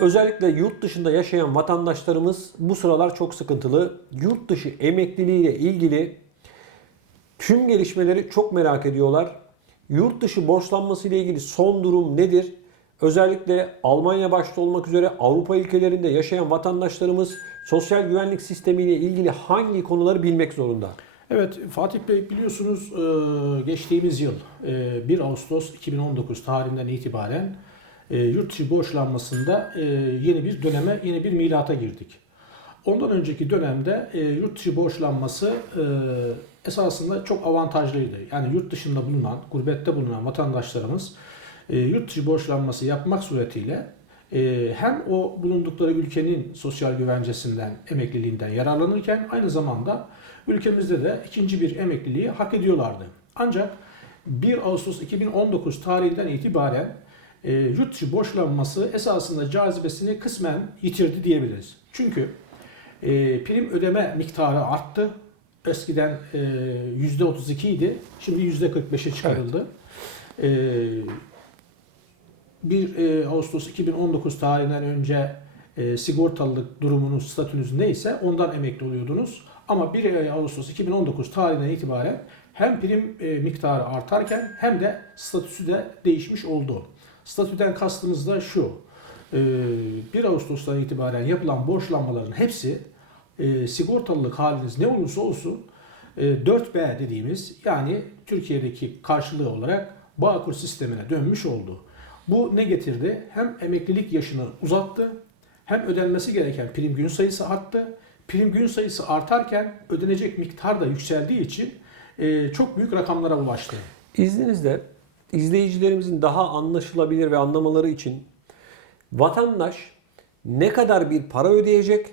Özellikle yurt dışında yaşayan vatandaşlarımız bu sıralar çok sıkıntılı. Yurt dışı emekliliğiyle ilgili tüm gelişmeleri çok merak ediyorlar. Yurt dışı borçlanması ile ilgili son durum nedir? Özellikle Almanya başta olmak üzere Avrupa ülkelerinde yaşayan vatandaşlarımız sosyal güvenlik sistemiyle ilgili hangi konuları bilmek zorunda? Evet Fatih Bey biliyorsunuz geçtiğimiz yıl e, 1 Ağustos 2019 tarihinden itibaren e, yurt dışı borçlanmasında e, yeni bir döneme, yeni bir milata girdik. Ondan önceki dönemde e, yurt dışı borçlanması esasında çok avantajlıydı. Yani yurt dışında bulunan, gurbette bulunan vatandaşlarımız yurt dışı borçlanması yapmak suretiyle hem o bulundukları ülkenin sosyal güvencesinden, emekliliğinden yararlanırken aynı zamanda ülkemizde de ikinci bir emekliliği hak ediyorlardı. Ancak 1 Ağustos 2019 tarihinden itibaren e, yurt dışı borçlanması esasında cazibesini kısmen yitirdi diyebiliriz. Çünkü e, prim ödeme miktarı arttı. Eskiden e, %32 idi. Şimdi %45'e çıkarıldı. E, 1 e, Ağustos 2019 tarihinden önce e, sigortalılık durumunuz, statünüz neyse ondan emekli oluyordunuz. Ama 1 Ağustos 2019 tarihinden itibaren hem prim e, miktarı artarken hem de statüsü de değişmiş oldu. Statüden kastımız da şu. E, 1 Ağustos'tan itibaren yapılan borçlanmaların hepsi e, sigortalılık haliniz ne olursa olsun e, 4B dediğimiz yani Türkiye'deki karşılığı olarak Bağkur sistemine dönmüş oldu. Bu ne getirdi? Hem emeklilik yaşını uzattı, hem ödenmesi gereken prim gün sayısı arttı. Prim gün sayısı artarken ödenecek miktar da yükseldiği için e, çok büyük rakamlara ulaştı. İzninizle izleyicilerimizin daha anlaşılabilir ve anlamaları için vatandaş ne kadar bir para ödeyecek,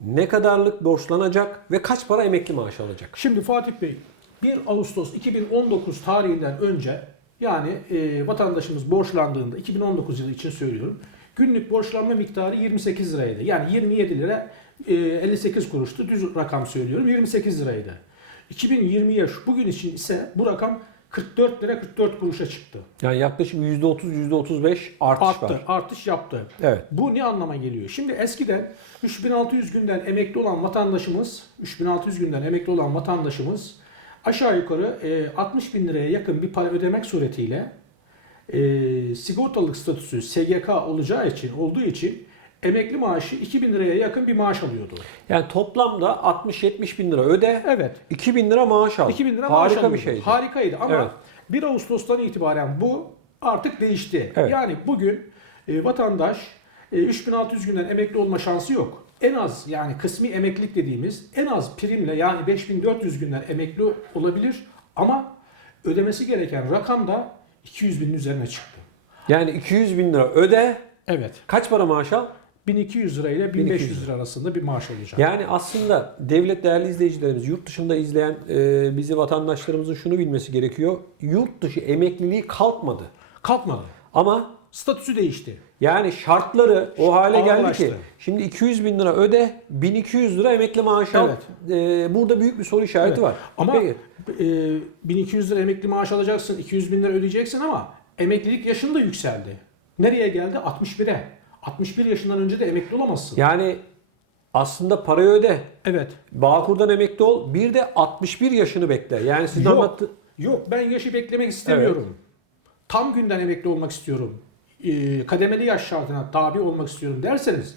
ne kadarlık borçlanacak ve kaç para emekli maaşı alacak? Şimdi Fatih Bey 1 Ağustos 2019 tarihinden önce yani e, vatandaşımız borçlandığında 2019 yılı için söylüyorum. Günlük borçlanma miktarı 28 liraydı. Yani 27 lira e, 58 kuruştu. Düz rakam söylüyorum. 28 liraydı. 2020'ye şu- bugün için ise bu rakam 44 lira 44 kuruşa çıktı. Yani yaklaşık %30, %35 artış Arttı, var. artış yaptı. Evet. Bu ne anlama geliyor? Şimdi eskiden 3600 günden emekli olan vatandaşımız, 3600 günden emekli olan vatandaşımız aşağı yukarı e, 60 bin liraya yakın bir para ödemek suretiyle e, sigortalılık statüsü SGK olacağı için, olduğu için emekli maaşı 2000 liraya yakın bir maaş alıyordu. Yani toplamda 60-70 bin lira öde, Evet. 2000 lira maaş al. 2000 lira maaş Harika bir alıyordu. şeydi. Harikaydı ama Evet. 1 Ağustos'tan itibaren bu artık değişti. Evet. Yani bugün e, vatandaş e, 3600 günden emekli olma şansı yok. En az yani kısmi emeklilik dediğimiz en az primle yani 5400 günden emekli olabilir ama ödemesi gereken rakam da 200 binin üzerine çıktı. Yani 200 bin lira öde, Evet. kaç para maaş al? 1200 lira ile 1200 1500 lira arasında bir maaş alacak. Yani aslında devlet değerli izleyicilerimiz, yurt dışında izleyen e, bizi vatandaşlarımızın şunu bilmesi gerekiyor. Yurt dışı emekliliği kalkmadı. Kalkmadı. Ama Statüsü değişti. yani şartları o hale geldi ki şimdi 200 bin lira öde, 1200 lira emekli maaşı al. E, burada büyük bir soru işareti Evet. var. Ama Peki, e, 1200 lira emekli maaş alacaksın, 200 bin lira ödeyeceksin ama emeklilik yaşın da yükseldi. Nereye geldi? 61'e. 61 yaşından önce de emekli olamazsın. yani aslında parayı öde. Evet. Bağkur'dan emekli ol. Bir de 61 yaşını bekle. Yani sizin Yok, anlattı... yok ben yaşı beklemek istemiyorum. Tam günden emekli olmak istiyorum. E, kademeli yaş şartına tabi olmak istiyorum derseniz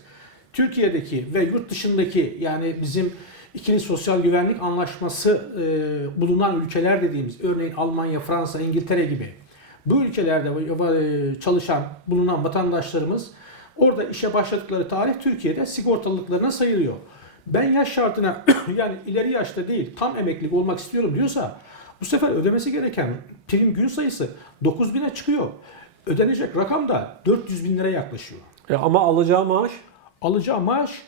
Türkiye'deki ve yurt dışındaki yani bizim ikili sosyal güvenlik anlaşması e, bulunan ülkeler dediğimiz örneğin Almanya, Fransa, İngiltere gibi bu ülkelerde e, çalışan bulunan vatandaşlarımız orada işe başladıkları tarih Türkiye'de sigortalılıklarına sayılıyor. Ben yaş şartına yani ileri yaşta değil tam emeklilik olmak istiyorum diyorsa bu sefer ödemesi gereken prim gün sayısı 9000'e çıkıyor. Ödenecek rakam da 400 bin liraya yaklaşıyor. E, ama alacağı maaş Alacağı maaş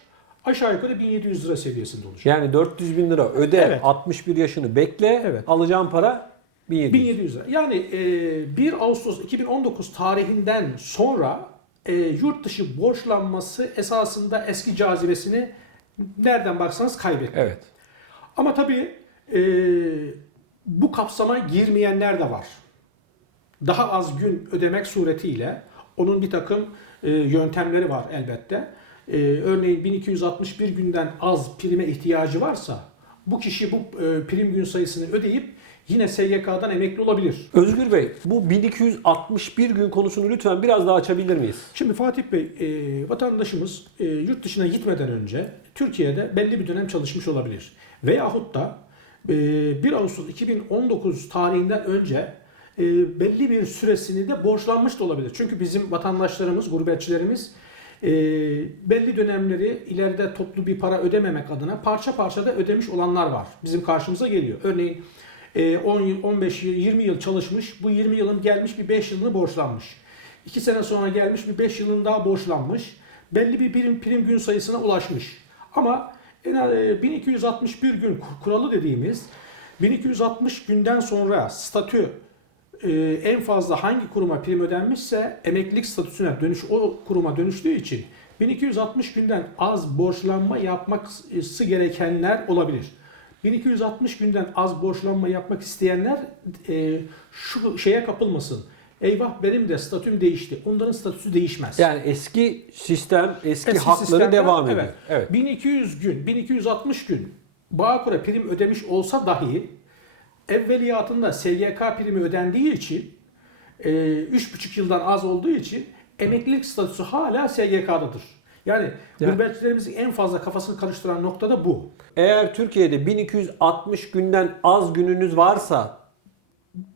aşağı yukarı 1700 lira seviyesinde olacak. yani 400 bin lira öde. Evet. 61 yaşını bekle. Evet. Alacağın para 1700. 1700 lira. Yani e, 1 Ağustos 2019 tarihinden sonra e, yurt dışı borçlanması esasında eski cazibesini nereden baksanız kaybetti. Evet. Ama tabii e, bu kapsama girmeyenler de var. Daha az gün ödemek suretiyle onun bir takım e, yöntemleri var elbette. E, örneğin 1261 günden az prime ihtiyacı varsa bu kişi bu e, prim gün sayısını ödeyip yine SGK'dan emekli olabilir. Özgür Bey bu 1261 gün konusunu lütfen biraz daha açabilir miyiz? Şimdi Fatih Bey, e, vatandaşımız e, yurt dışına gitmeden önce Türkiye'de belli bir dönem çalışmış olabilir. Veyahut da e, 1 Ağustos 2019 tarihinden önce e, belli bir süresini de borçlanmış da olabilir. Çünkü bizim vatandaşlarımız, gurbetçilerimiz e, belli dönemleri ileride toplu bir para ödememek adına parça parça da ödemiş olanlar var. Bizim karşımıza geliyor. Örneğin e, 10 yıl, 15 yıl, 20 yıl çalışmış. Bu 20 yılın gelmiş bir 5 yılını borçlanmış. 2 sene sonra gelmiş bir 5 yılın daha borçlanmış. Belli bir prim, prim gün sayısına ulaşmış. Ama en az, e, 1261 gün kuralı dediğimiz 1260 günden sonra statü e, en fazla hangi kuruma prim ödenmişse emeklilik statüsüne dönüş o kuruma dönüştüğü için 1260 günden az borçlanma yapması gerekenler olabilir. 1260 günden az borçlanma yapmak isteyenler e, şu şeye kapılmasın. Eyvah benim de statüm değişti. Onların statüsü değişmez. Yani eski sistem, eski, Eski hakları sistemde- devam ediyor. evet. evet. 1200 gün, 1260 gün Bağkur'a prim ödemiş olsa dahi evveliyatında SGK primi ödendiği için e, 3,5 yıldan az olduğu için emeklilik statüsü hala SGK'dadır. Yani Yani- gurbetçilerimizin en fazla kafasını karıştıran nokta da bu. Eğer Türkiye'de 1260 günden az gününüz varsa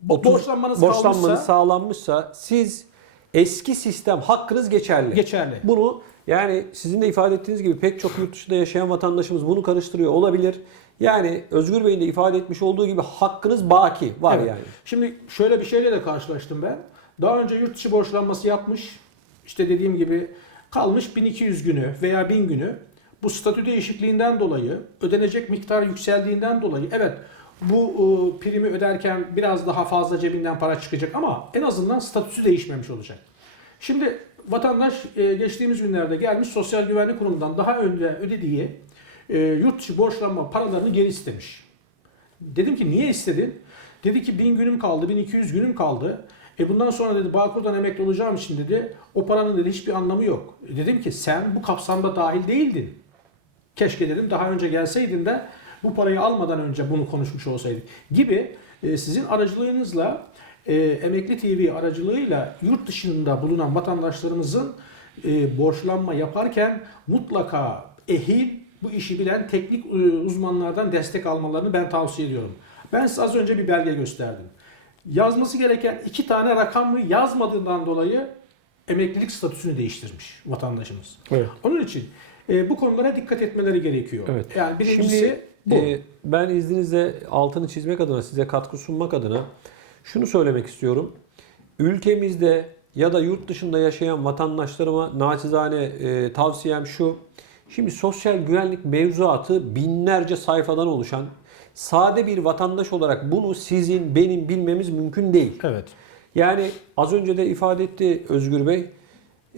30 Borçlanmanız borçlanmanız kalmışsa- sağlanmışsa siz eski sistem hakkınız geçerli. Geçerli. Bunu yani sizin de ifade ettiğiniz gibi pek çok yurt dışında yaşayan vatandaşımız bunu karıştırıyor olabilir. Yani Özgür Bey'in de ifade etmiş olduğu gibi hakkınız baki var Evet. yani. Şimdi şöyle bir şeyle de karşılaştım ben. Daha önce yurt dışı borçlanması yapmış. İşte dediğim gibi kalmış 1200 günü veya 1000 günü. Bu statü değişikliğinden dolayı ödenecek miktar yükseldiğinden dolayı evet bu e, primi öderken biraz daha fazla cebinden para çıkacak ama en azından statüsü değişmemiş olacak. Şimdi vatandaş e, geçtiğimiz günlerde gelmiş Sosyal Güvenlik Kurumu'ndan daha önce ödediği e, yurt dışı borçlanma paralarını geri istemiş. Dedim ki niye istedin? Dedi ki 1000 günüm kaldı, 1200 günüm kaldı. E bundan sonra dedi Bağkur'dan emekli olacağım için dedi o paranın dedi hiçbir anlamı yok. E dedim ki sen bu kapsamda dahil değildin. Keşke dedim daha önce gelseydin de bu parayı almadan önce bunu konuşmuş olsaydık gibi e, sizin aracılığınızla e, Emekli TV aracılığıyla yurt dışında bulunan vatandaşlarımızın e, borçlanma yaparken mutlaka ehil bu işi bilen teknik e, uzmanlardan destek almalarını ben tavsiye ediyorum. Ben size az önce bir belge gösterdim. Yazması gereken iki tane rakamı yazmadığından dolayı emeklilik statüsünü değiştirmiş vatandaşımız. Evet. Onun için e, bu konulara dikkat etmeleri gerekiyor. Evet. Yani birincisi Şimdi bu. e, ben izninizle altını çizmek adına size katkı sunmak adına şunu söylemek istiyorum. Ülkemizde ya da yurt dışında yaşayan vatandaşlarıma naçizane e, tavsiyem şu. Şimdi sosyal güvenlik mevzuatı binlerce sayfadan oluşan sade bir vatandaş olarak bunu sizin benim bilmemiz mümkün değil. evet. Yani az önce de ifade etti Özgür Bey.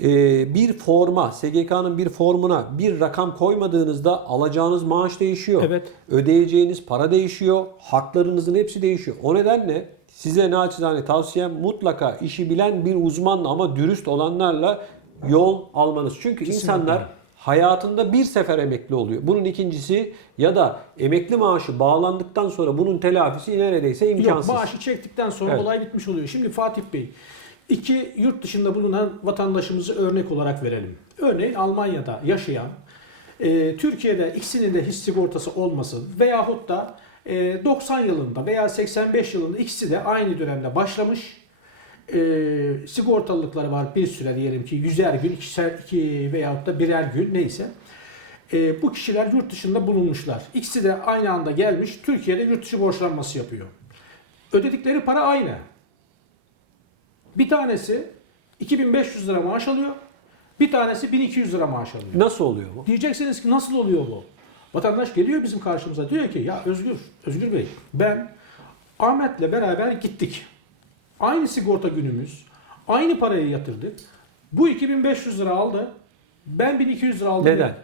Ee, bir forma, SGK'nın bir formuna bir rakam koymadığınızda alacağınız maaş değişiyor. Evet. Ödeyeceğiniz para değişiyor. Haklarınızın hepsi değişiyor. O nedenle size naçizane tavsiyem mutlaka işi bilen bir uzmanla ama dürüst olanlarla yol almanız. Çünkü insanlar hayatında bir sefer emekli oluyor. Bunun ikincisi ya da emekli maaşı bağlandıktan sonra bunun telafisi neredeyse imkansız. Yok maaşı çektikten sonra Evet. olay bitmiş oluyor. Şimdi Fatih Bey iki yurt dışında bulunan vatandaşımızı örnek olarak verelim. Örneğin Almanya'da yaşayan e, Türkiye'de ikisinin de hiç sigortası olmasın veyahut da e, 90 yılında veya 85 yılında ikisi de aynı dönemde başlamış. E, sigortalılıkları var bir süre diyelim ki 100'er gün, ikişer, iki veyahut da birer gün neyse. E, bu kişiler yurt dışında bulunmuşlar. İkisi de aynı anda gelmiş Türkiye'de yurt dışı borçlanması yapıyor. Ödedikleri para aynı. Bir tanesi 2500 lira maaş alıyor. Bir tanesi 1200 lira maaş alıyor. Nasıl oluyor bu? Diyeceksiniz ki nasıl oluyor bu? Vatandaş geliyor bizim karşımıza diyor ki ya Özgür, Özgür Bey ben Ahmet'le beraber gittik. Aynı sigorta günümüz, aynı parayı yatırdık. Bu 2500 lira aldı. Ben 1200 lira aldım. Neden?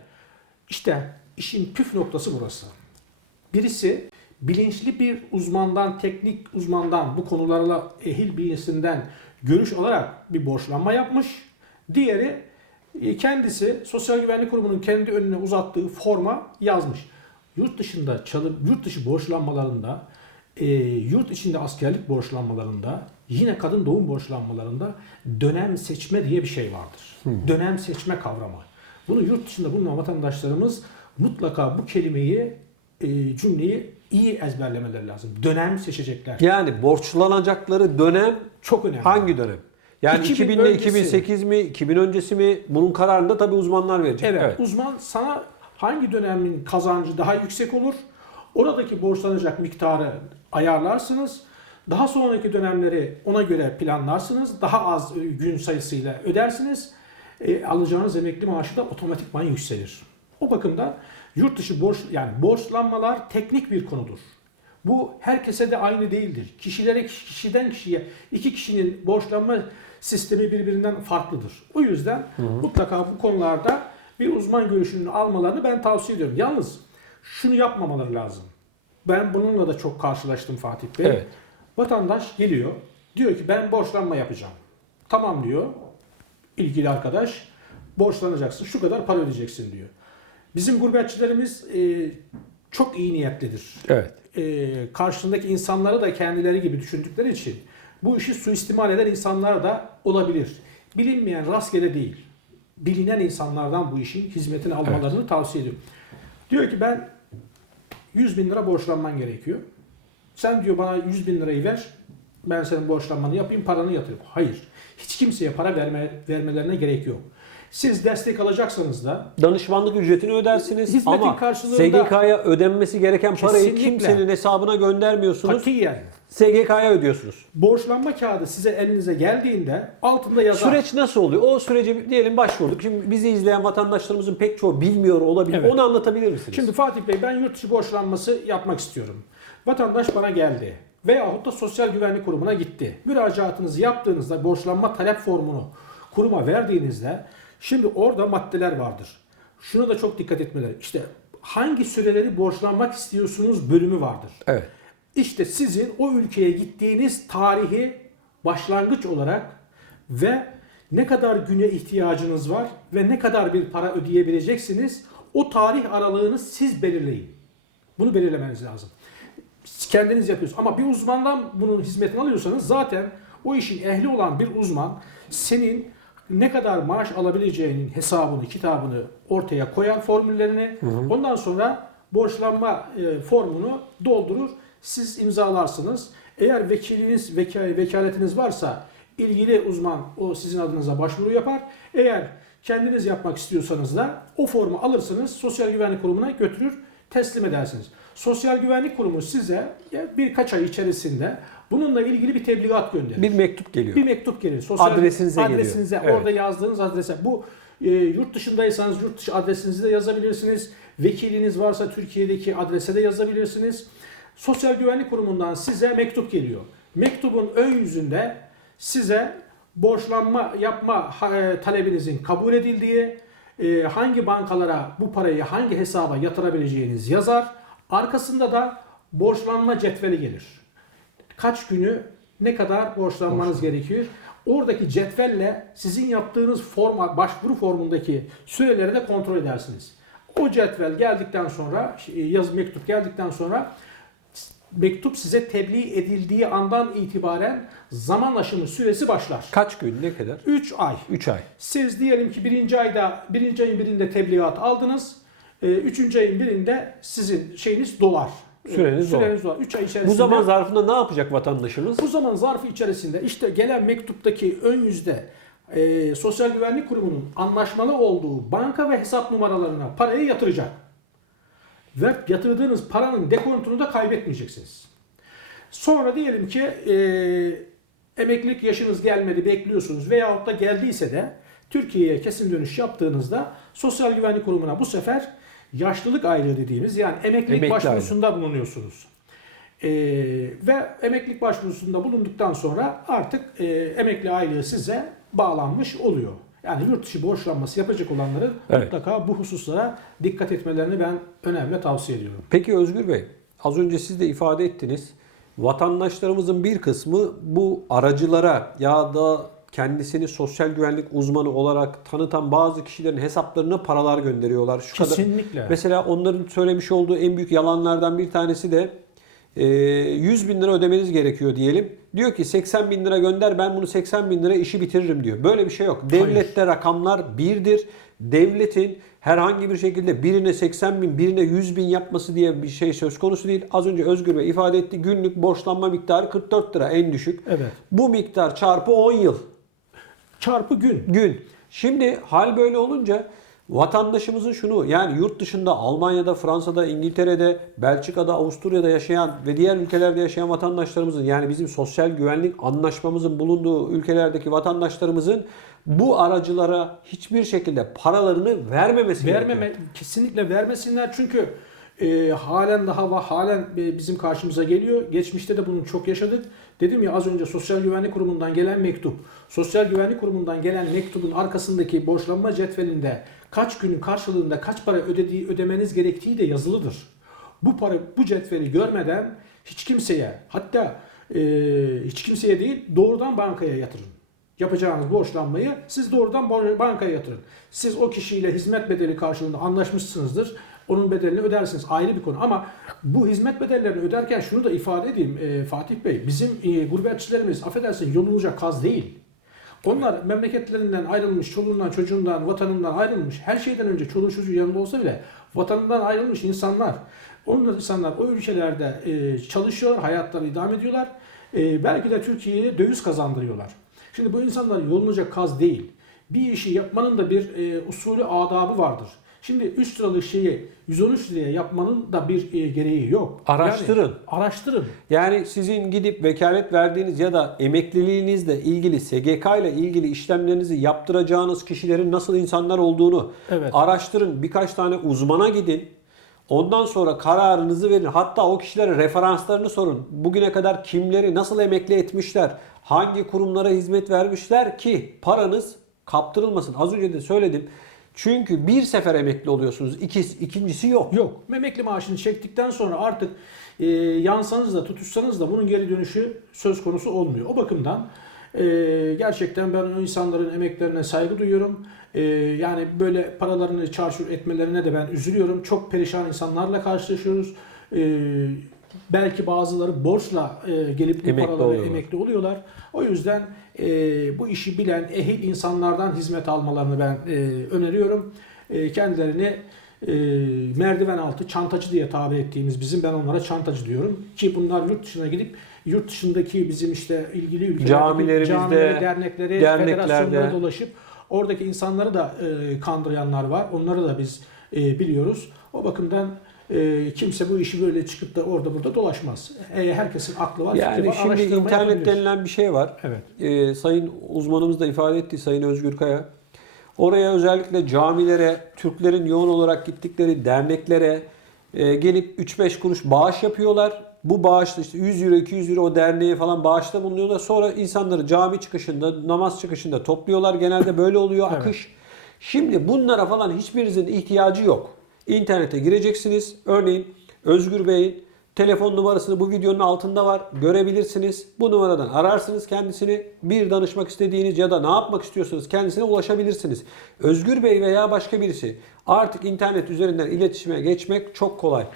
İşte işin püf noktası burası. Birisi bilinçli bir uzmandan, teknik uzmandan, bu konularla ehil birisinden görüş alarak bir borçlanma yapmış. Diğeri E, Kendisi Sosyal Güvenlik Kurumu'nun kendi önüne uzattığı forma yazmış. Yurt dışında çalıp yurt dışı borçlanmalarında, e, yurt içinde askerlik borçlanmalarında, yine kadın doğum borçlanmalarında dönem seçme diye bir şey vardır. Dönem seçme kavramı. Bunu yurt dışında bulunan vatandaşlarımız mutlaka bu kelimeyi, e, cümleyi iyi ezberlemeleri lazım. Dönem seçecekler. Yani borçlanacakları dönem Çok önemli. hangi dönem? Yani 2000 2000 ile öncesi. 2008 mi, 2000 öncesi mi? Bunun kararını da tabii uzmanlar verecek. Evet, uzman sana hangi dönemin kazancı daha yüksek olur? Oradaki borçlanacak miktarı ayarlarsınız. Daha sonraki dönemleri ona göre planlarsınız. Daha az e, gün sayısıyla ödersiniz. E, alacağınız emekli maaşı da otomatikman yükselir. O bakımdan yurt dışı borç yani borçlanmalar teknik bir konudur. Bu herkese de aynı değildir. Kişilere kişiden kişiye iki kişinin borçlanma sistemi birbirinden farklıdır. O yüzden mutlaka bu konularda bir uzman görüşünü almalarını ben tavsiye ediyorum. Yalnız şunu yapmamaları lazım. Ben bununla da çok karşılaştım Fatih Bey. Evet. Vatandaş geliyor. Diyor ki ben borçlanma yapacağım. Tamam diyor. ilgili arkadaş. Borçlanacaksın. Şu kadar para ödeyeceksin diyor. Bizim gurbetçilerimiz e, çok iyi niyetlidir Evet. e, karşısındaki insanları da kendileri gibi düşündükleri için bu işi suistimal eden insanlar da olabilir. Bilinmeyen rastgele değil. Bilinen insanlardan bu işin hizmetini almalarını tavsiye ediyorum. Diyor ki ben 100 bin lira borçlanman gerekiyor. Sen diyor bana 100 bin lirayı ver. Ben senin borçlanmanı yapayım, paranı yatırayım. Hayır. Hiç kimseye para verme, vermelerine gerek yok. Siz destek alacaksanız da Danışmanlık ücretini ödersiniz Hizmetin ama karşılığında- SGK'ya ödenmesi gereken parayı Kesinlikle. kimsenin hesabına göndermiyorsunuz. katiyen SGK'ya ödüyorsunuz. borçlanma kağıdı size elinize geldiğinde altında yazar. Süreç nasıl oluyor? O süreci diyelim başvurduk. Şimdi bizi izleyen vatandaşlarımızın pek çoğu bilmiyor olabilir. Evet. Onu anlatabilir misiniz? Şimdi Fatih Bey ben yurt dışı borçlanması yapmak istiyorum. Vatandaş bana geldi veyahut da Sosyal Güvenlik Kurumu'na gitti. Müracaatınızı yaptığınızda borçlanma talep formunu kuruma verdiğinizde şimdi orada maddeler vardır. Şuna da çok dikkat etmeleri. İşte hangi süreleri borçlanmak istiyorsunuz bölümü vardır. evet. İşte sizin o ülkeye gittiğiniz tarihi başlangıç olarak ve ne kadar güne ihtiyacınız var ve ne kadar bir para ödeyebileceksiniz o tarih aralığını siz belirleyin. Bunu belirlemeniz lazım. Kendiniz yapıyorsunuz. Ama bir uzmandan bunun hizmetini alıyorsanız zaten o işin ehli olan bir uzman senin ne kadar maaş alabileceğinin hesabını, kitabını ortaya koyar formüllerini. Ondan sonra borçlanma e, formunu doldurur. Siz imzalarsınız. Eğer vekiliniz, veka- vekaletiniz varsa ilgili uzman o sizin adınıza başvuru yapar. Eğer kendiniz yapmak istiyorsanız da o formu alırsınız, Sosyal Güvenlik Kurumu'na götürür, teslim edersiniz. Sosyal Güvenlik Kurumu size birkaç ay içerisinde bununla ilgili bir tebligat gönderir. Bir mektup geliyor. Bir mektup gelir. Sosyal Adresinize geliyor. adresinize, Evet. orada yazdığınız adrese. Bu e, yurt dışındaysanız yurt dışı adresinizi de yazabilirsiniz. Vekiliniz varsa Türkiye'deki adrese de yazabilirsiniz. Sosyal Güvenlik Kurumu'ndan size mektup geliyor. Mektubun ön yüzünde size borçlanma yapma e, talebinizin kabul edildiği, e, hangi bankalara bu parayı hangi hesaba yatırabileceğiniz yazar. Arkasında da borçlanma cetveli gelir kaç günü ne kadar borçlanmanız gerekiyor. Oradaki cetvelle sizin yaptığınız forma, başvuru formundaki süreleri de kontrol edersiniz. O cetvel geldikten sonra, şey, yaz mektup geldikten sonra mektup size tebliğ edildiği andan itibaren zaman aşımı süresi başlar. Kaç gün ne kadar? 3 ay. 3 ay. Siz diyelim ki birinci ayda, birinci ayın birinde tebliğat aldınız. Ee, Üçüncü ayın birinde sizin şeyiniz dolar. Süreniz dolar. Süreniz dolar. 3 ay içerisinde. Bu zaman zarfında ne yapacak vatandaşımız? Bu zaman zarfı içerisinde işte gelen mektuptaki ön yüzde e, Sosyal Güvenlik Kurumu'nun anlaşmalı olduğu banka ve hesap numaralarına parayı yatıracak. Ve yatırdığınız paranın dekontunu da kaybetmeyeceksiniz. Sonra diyelim ki e, emeklilik yaşınız gelmedi bekliyorsunuz veyahut da geldiyse de Türkiye'ye kesin dönüş yaptığınızda Sosyal Güvenlik Kurumu'na bu sefer yaşlılık aylığı dediğimiz yani emeklilik Emekli başvurusunda bulunuyorsunuz. Ee, ve emeklilik başvurusunda bulunduktan sonra artık e, emekli aylığı size bağlanmış oluyor. Yani yurt dışı borçlanması yapacak olanların Evet. mutlaka bu hususlara dikkat etmelerini ben önemli tavsiye ediyorum. Peki Özgür Bey, az önce siz de ifade ettiniz. Vatandaşlarımızın bir kısmı bu aracılara ya da kendisini sosyal güvenlik uzmanı olarak tanıtan bazı kişilerin hesaplarına paralar gönderiyorlar. Şu kadar. Kesinlikle. Mesela onların söylemiş olduğu en büyük yalanlardan bir tanesi de e, 100 bin lira ödemeniz gerekiyor diyelim. Diyor ki 80 bin lira gönder ben bunu 80 bin lira işi bitiririm diyor. Böyle bir şey yok. Devlette rakamlar birdir. Devletin herhangi bir şekilde birine 80 bin birine 100 bin yapması diye bir şey söz konusu değil. Az önce Özgür Bey ifade etti. Günlük borçlanma miktarı 44 lira en düşük. Evet. Bu miktar çarpı 10 yıl Çarpı gün. gün. Şimdi hal böyle olunca vatandaşımızın şunu yani yurt dışında Almanya'da, Fransa'da, İngiltere'de, Belçika'da, Avusturya'da yaşayan ve diğer ülkelerde yaşayan vatandaşlarımızın yani bizim sosyal güvenlik anlaşmamızın bulunduğu ülkelerdeki vatandaşlarımızın bu aracılara hiçbir şekilde paralarını vermemesi gerekiyor. Vermeme, kesinlikle vermesinler çünkü e, halen daha var, halen e, bizim karşımıza geliyor. Geçmişte de bunu çok yaşadık. Dedim ya az önce Sosyal Güvenlik Kurumu'ndan gelen mektup. Sosyal Güvenlik Kurumu'ndan gelen mektubun arkasındaki borçlanma cetvelinde kaç günün karşılığında kaç para ödediği ödemeniz gerektiği de yazılıdır. Bu para bu cetveli görmeden hiç kimseye hatta e, hiç kimseye değil doğrudan bankaya yatırın. Yapacağınız borçlanmayı siz doğrudan bankaya yatırın. Siz o kişiyle hizmet bedeli karşılığında anlaşmışsınızdır. Onun bedelini ödersiniz. Ayrı bir konu. Ama bu hizmet bedellerini öderken şunu da ifade edeyim e, Fatih Bey. Bizim e, gurbetçilerimiz affedersin yolunacak kaz değil. Onlar memleketlerinden ayrılmış, çoluğundan, çocuğundan, vatanından ayrılmış. Her şeyden önce çoluğu çocuğu yanında olsa bile vatanından ayrılmış insanlar. Onlar insanlar o ülkelerde e, çalışıyorlar, hayatlarını idame ediyorlar. E, belki de Türkiye'ye döviz kazandırıyorlar. Şimdi bu insanlar yolunacak kaz değil. Bir işi yapmanın da bir e, usulü adabı vardır. Şimdi 3 liralık şeyi 113 liraya yapmanın da bir e, gereği yok. Araştırın. Yani, araştırın. Yani sizin gidip vekalet verdiğiniz ya da emekliliğinizle ilgili SGK ile ilgili işlemlerinizi yaptıracağınız kişilerin nasıl insanlar olduğunu Evet. araştırın. Birkaç tane uzmana gidin. Ondan sonra kararınızı verin. Hatta o kişilere referanslarını sorun. Bugüne kadar kimleri nasıl emekli etmişler? Hangi kurumlara hizmet vermişler ki paranız kaptırılmasın. Az önce de söyledim. Çünkü bir sefer emekli oluyorsunuz. İkisi, ikincisi yok. Yok. Emekli maaşını çektikten sonra artık e, yansanız da tutuşsanız da bunun geri dönüşü söz konusu olmuyor. O bakımdan e, gerçekten ben insanların emeklerine saygı duyuyorum. E, yani böyle paralarını çarçur etmelerine de ben üzülüyorum. Çok perişan insanlarla karşılaşıyoruz. E, belki bazıları borçla e, gelip bu Emekli paraları oluyorlar. emekli oluyorlar. O yüzden e, bu işi bilen ehil insanlardan hizmet almalarını ben e, öneriyorum. E, kendilerini e, merdiven altı çantacı diye tabir ettiğimiz bizim ben onlara çantacı diyorum. Ki bunlar yurt dışına gidip yurt dışındaki bizim işte ilgili ülkelerdeki Camilerimizde, camileri, dernekleri, federasyonlara dolaşıp oradaki insanları da e, kandıranlar var. Onları da biz e, biliyoruz. O bakımdan e, kimse bu işi böyle çıkıp da orada burada dolaşmaz. E, herkesin aklı var, fikri Yani var, şimdi internet yapabilir. denilen bir şey var. Evet. Ee, sayın uzmanımız da ifade etti Sayın Özgür Kaya. Oraya özellikle camilere, Türklerin yoğun olarak gittikleri derneklere e, gelip 3-5 kuruş bağış yapıyorlar. Bu bağışla işte 100 euro 200 euro o derneğe falan bağışta bulunuyorlar. Sonra insanları cami çıkışında, namaz çıkışında topluyorlar. Genelde böyle oluyor Evet. akış. Şimdi bunlara falan hiçbirinizin ihtiyacı yok. İnternete gireceksiniz. Örneğin Özgür Bey'in telefon numarasını bu videonun altında var. Görebilirsiniz. Bu numaradan ararsınız kendisini. Bir danışmak istediğiniz ya da ne yapmak istiyorsanız kendisine ulaşabilirsiniz. Özgür Bey veya başka birisi artık internet üzerinden iletişime geçmek çok kolay.